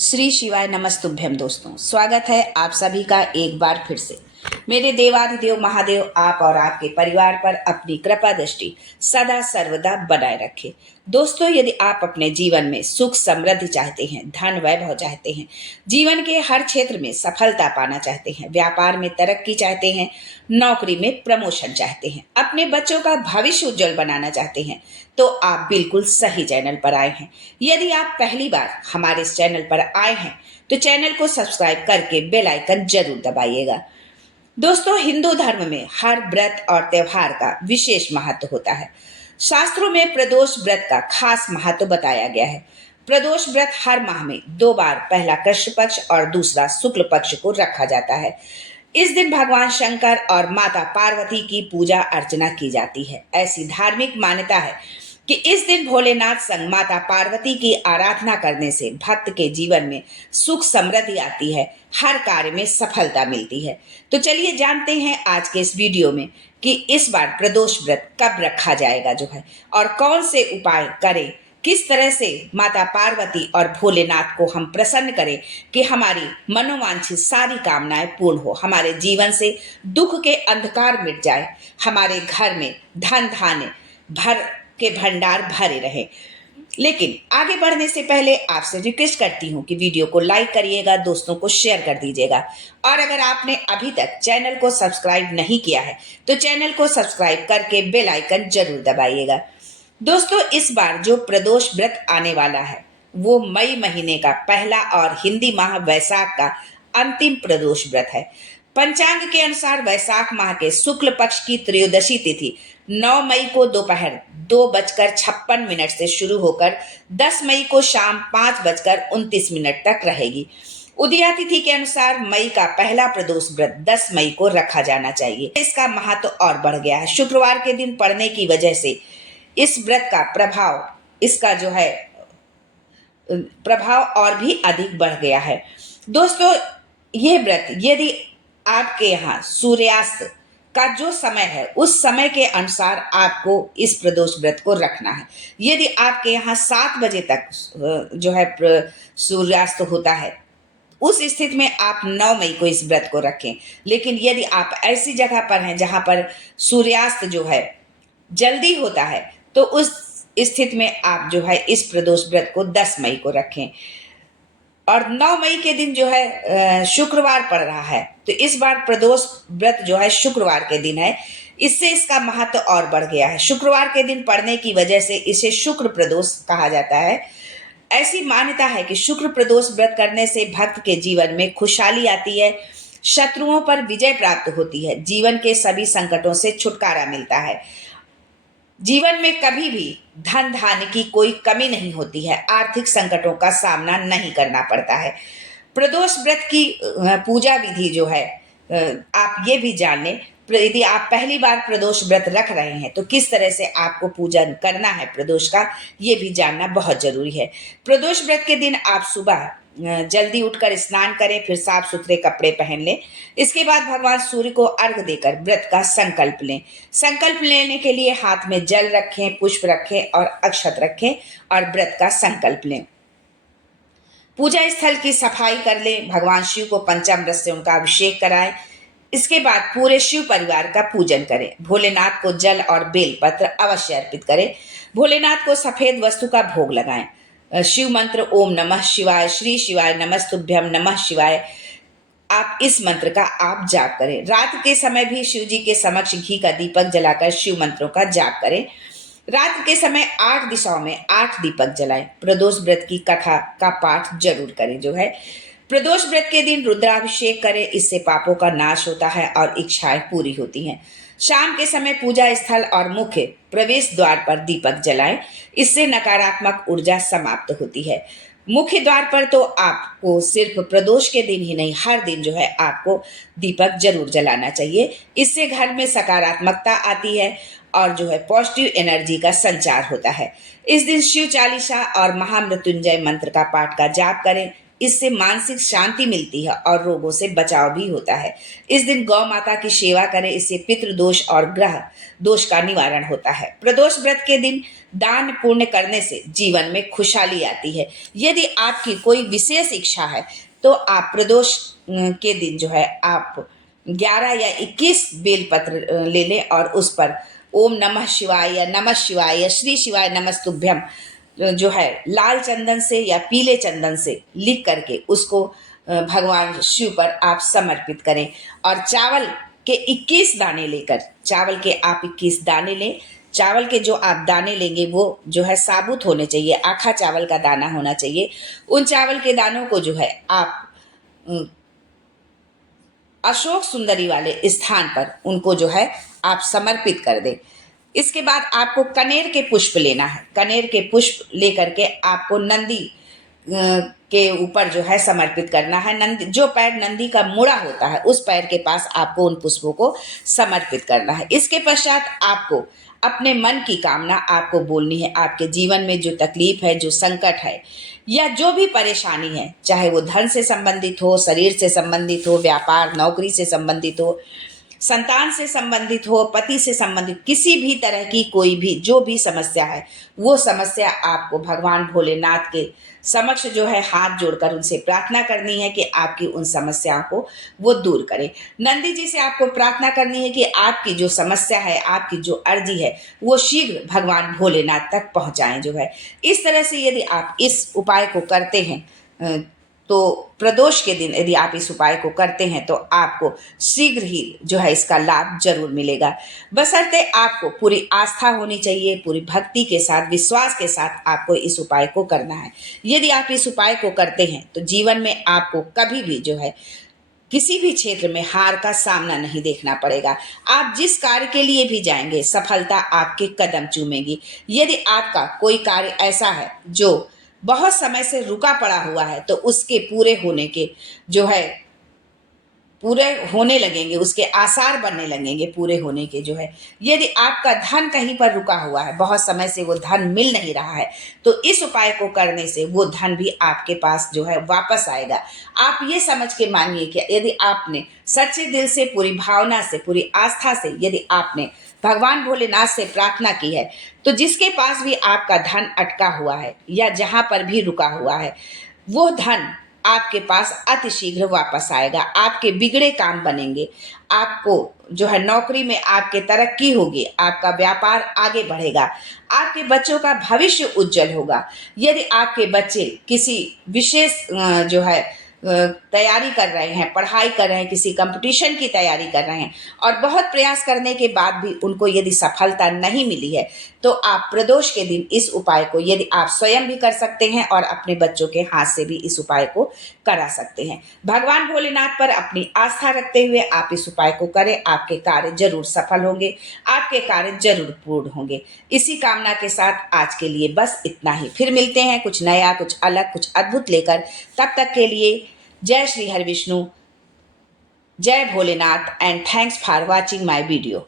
श्री शिवाय नमस्तुभ्यम। दोस्तों, स्वागत है आप सभी का एक बार फिर से। मेरे देवाधिदेव महादेव आप और आपके परिवार पर अपनी कृपा दृष्टि सदा सर्वदा बनाए रखे। दोस्तों, यदि आप अपने जीवन में सुख समृद्धि चाहते हैं, धन वैभव चाहते हैं, जीवन के हर क्षेत्र में सफलता पाना चाहते हैं, व्यापार में तरक्की चाहते हैं, नौकरी में प्रमोशन चाहते हैं, अपने बच्चों का भविष्य उज्जवल बनाना चाहते हैं, तो आप बिल्कुल सही चैनल पर आए हैं। यदि आप पहली बार हमारे इस चैनल पर आए हैं तो चैनल को सब्सक्राइब करके बेल आइकन जरूर दबाइएगा। दोस्तों, हिंदू धर्म में हर व्रत और त्योहार का विशेष महत्व होता है। शास्त्रों में प्रदोष व्रत का खास महत्व बताया गया है। प्रदोष व्रत हर माह में 2 बार, पहला कृष्ण पक्ष और दूसरा शुक्ल पक्ष को रखा जाता है। इस दिन भगवान शंकर और माता पार्वती की पूजा अर्चना की जाती है। ऐसी धार्मिक मान्यता है कि इस दिन भोलेनाथ संग माता पार्वती की आराधना करने से भक्त के जीवन में सुख समृद्धि आती है, हर कार्य में सफलता मिलती है। तो चलिए जानते हैं आज के इस वीडियो में कि इस बार प्रदोष व्रत कब रखा जाएगा और कौन से उपाय करें, किस तरह से माता पार्वती और भोलेनाथ को हम प्रसन्न करें कि हमारी मनोवांछित सारी कामनाएं पूर्ण हो, हमारे जीवन से दुख के अंधकार मिट जाए, हमारे घर में धन धान्य भर के भंडार भरे रहे। लेकिन आगे बढ़ने से पहले आपसे रिक्वेस्ट करती हूँ कि वीडियो को लाइक करिएगा, दोस्तों को शेयर कर दीजिएगा, और अगर आपने अभी तक चैनल को सब्सक्राइब नहीं किया है तो चैनल को सब्सक्राइब करके बेल आइकन जरूर दबाइएगा। दोस्तों, इस बार जो प्रदोष व्रत आने वाला है वो मई महीने का पहला और हिंदी माह वैशाख का अंतिम प्रदोष व्रत है। पंचांग के अनुसार वैशाख माह के शुक्ल पक्ष की त्रयोदशी तिथि 9 मई को दोपहर 2:56 से शुरू होकर 10 मई को शाम 5:29 तक रहेगी। उदया तिथि के अनुसार मई का पहला प्रदोष व्रत 10 मई को रखा जाना चाहिए। इसका महत्व और बढ़ गया है। शुक्रवार के दिन पड़ने की वजह से इस व्रत का प्रभाव और भी अधिक बढ़ गया है। दोस्तों, ये व्रत यदि आपके यहाँ सूर्यास्त का जो समय है उस समय के अनुसार आपको इस प्रदोष व्रत को रखना है। यदि आपके यहाँ 7 बजे तक सूर्यास्त होता है, उस स्थिति में आप 9 मई को इस व्रत को रखें। लेकिन यदि आप ऐसी जगह पर हैं जहां पर सूर्यास्त जल्दी होता है तो उस स्थिति में आप इस प्रदोष व्रत को 10 मई को रखें। और 9 मई के दिन शुक्रवार पड़ रहा है, तो इस बार प्रदोष व्रत शुक्रवार के दिन है। इससे इसका महत्व और बढ़ गया है। शुक्रवार के दिन पड़ने की वजह से इसे शुक्र प्रदोष कहा जाता है। ऐसी मान्यता है कि शुक्र प्रदोष व्रत करने से भक्त के जीवन में खुशहाली आती है, शत्रुओं पर विजय प्राप्त होती है, जीवन के सभी संकटों से छुटकारा मिलता है, जीवन में कभी भी धन धान्य की कोई कमी नहीं होती है, आर्थिक संकटों का सामना नहीं करना पड़ता है। प्रदोष व्रत की पूजा विधि आप ये भी जान लें। यदि आप पहली बार प्रदोष व्रत रख रहे हैं तो किस तरह से आपको पूजन करना है प्रदोष का, ये भी जानना बहुत जरूरी है। प्रदोष व्रत के दिन आप सुबह जल्दी उठकर स्नान करें, फिर साफ सुथरे कपड़े पहन लें। इसके बाद भगवान सूर्य को अर्घ्य देकर व्रत का संकल्प लें। संकल्प लेने के लिए हाथ में जल रखें, पुष्प रखें और अक्षत रखें और व्रत का संकल्प लें। पूजा स्थल की सफाई कर लें, भगवान शिव को पंचामृत से उनका अभिषेक कराएं। इसके बाद पूरे शिव परिवार का पूजन करें। भोलेनाथ को जल और बेलपत्र अवश्य अर्पित करें। भोलेनाथ को सफेद वस्तु का भोग लगाएं। शिव मंत्र ओम नमः शिवाय, श्री शिवाय नमस्तुभ्यम, नमः शिवाय, आप इस मंत्र का आप जाप करें। रात के समय भी शिव जी के समक्ष घी का दीपक जलाकर शिव मंत्रों का जाप करें। रात के समय 8 दिशाओं में 8 दीपक जलाएं। प्रदोष व्रत की कथा का पाठ जरूर करें। प्रदोष व्रत के दिन रुद्राभिषेक करें, इससे पापों का नाश होता है और इच्छाएं पूरी होती हैं। शाम के समय पूजा स्थल और मुख्य प्रवेश द्वार पर दीपक जलाएं, इससे नकारात्मक ऊर्जा समाप्त होती है। मुख्य द्वार पर तो आपको सिर्फ प्रदोष के दिन ही नहीं, हर दिन आपको दीपक जरूर जलाना चाहिए। इससे घर में सकारात्मकता आती है और पॉजिटिव एनर्जी का संचार होता है। इस दिन शिव चालीसा और महामृत्युंजय मंत्र का पाठ का जाप करें। इससे मानसिक शांति मिलती है और रोगों से बचाव भी होता है। इस दिन गौ माता की सेवा करें, इससे पितृ दोष और ग्रह दोष का निवारण होता है। प्रदोष व्रत के दिन दान पुण्य करने से जीवन में खुशहाली आती है। यदि आपकी कोई विशेष इच्छा है तो आप प्रदोष के दिन जो है आप 11 या 21 बेलपत्र ले लें और उस पर ओम नमः शिवाय या नमः शिवाय या श्री शिवाय नमस्तुभ्यम जो है लाल चंदन से या पीले चंदन से लिख करके उसको भगवान शिव पर आप समर्पित करें। और चावल के 21 दाने लेकर, चावल के आप 21 दाने लें। चावल के जो आप दाने लेंगे वो जो है साबुत होने चाहिए, आखा चावल का दाना होना चाहिए। उन चावल के दानों को जो है आप अशोक सुंदरी वाले स्थान पर उनको जो है आप समर्पित कर दें। इसके बाद आपको कनेर के पुष्प लेना है। कनेर के पुष्प लेकर के आपको नंदी के ऊपर जो है समर्पित करना है। नंदी जो पैर नंदी का मुड़ा होता है उस पैर के पास आपको उन पुष्पों को समर्पित करना है। इसके पश्चात आपको अपने मन की कामना आपको बोलनी है। आपके जीवन में जो तकलीफ है, जो संकट है या जो भी परेशानी है, चाहे वो धन से संबंधित हो, शरीर से संबंधित हो, व्यापार नौकरी से संबंधित हो, संतान से संबंधित हो, पति से संबंधित किसी भी तरह की कोई भी जो भी समस्या है, वो समस्या आपको भगवान भोलेनाथ के समक्ष जो है हाथ जोड़कर उनसे प्रार्थना करनी है कि आपकी उन समस्याओं को वो दूर करें। नंदी जी से आपको प्रार्थना करनी है कि आपकी जो समस्या है, आपकी जो अर्जी है, वो शीघ्र भगवान भोलेनाथ तक पहुंचाएं जो है। इस तरह से यदि आप इस उपाय को करते हैं तो प्रदोष के दिन यदि आप इस उपाय को करते हैं तो आपको शीघ्र ही जो है इसका लाभ जरूर मिलेगा। बशर्ते आपको पूरी आस्था होनी चाहिए, पूरी भक्ति के साथ, विश्वास के साथ आपको इस उपाय को करना है। यदि आप इस उपाय को करते हैं तो जीवन में आपको कभी भी जो है किसी भी क्षेत्र में हार का सामना नहीं देखना पड़ेगा। आप जिस कार्य के लिए भी जाएंगे सफलता आपके कदम चूमेगी। यदि आपका कोई कार्य ऐसा है जो बहुत समय से रुका पड़ा हुआ है तो उसके पूरे होने के जो है पूरे होने लगेंगे, उसके आसार बनने लगेंगे पूरे होने के जो है। यदि आपका धन कहीं पर रुका हुआ है, बहुत समय से वो धन मिल नहीं रहा है, तो इस उपाय को करने से वो धन भी आपके पास जो है वापस आएगा। आप ये समझ के मानिए कि यदि आपने सच्चे दिल से, पूरी भावना से, पूरी आस्था से यदि आपने भगवान भोलेनाथ से प्रार्थना की है तो जिसके पास भी आपका धन अटका हुआ है या जहां पर भी रुका हुआ है, वो धन आपके पास अतिशीघ्र वापस आएगा। आपके बिगड़े काम बनेंगे, आपको जो है नौकरी में आपके तरक्की होगी, आपका व्यापार आगे बढ़ेगा, आपके बच्चों का भविष्य उज्जवल होगा। यदि आपके बच्चे किसी विशेष जो है तैयारी कर रहे हैं, पढ़ाई कर रहे हैं, किसी कंपटीशन की तैयारी कर रहे हैं और बहुत प्रयास करने के बाद भी उनको यदि सफलता नहीं मिली है तो आप प्रदोष के दिन इस उपाय को यदि आप स्वयं भी कर सकते हैं और अपने बच्चों के हाथ से भी इस उपाय को करा सकते हैं। भगवान भोलेनाथ पर अपनी आस्था रखते हुए आप इस उपाय को करें, आपके कार्य जरूर सफल होंगे, आपके कार्य जरूर पूर्ण होंगे। इसी कामना के साथ आज के लिए बस इतना ही। फिर मिलते हैं कुछ नया, कुछ अलग, कुछ अद्भुत लेकर। तब तक के लिए जय श्री हरि विष्णु, जय Bholenath, and thanks for watching my video.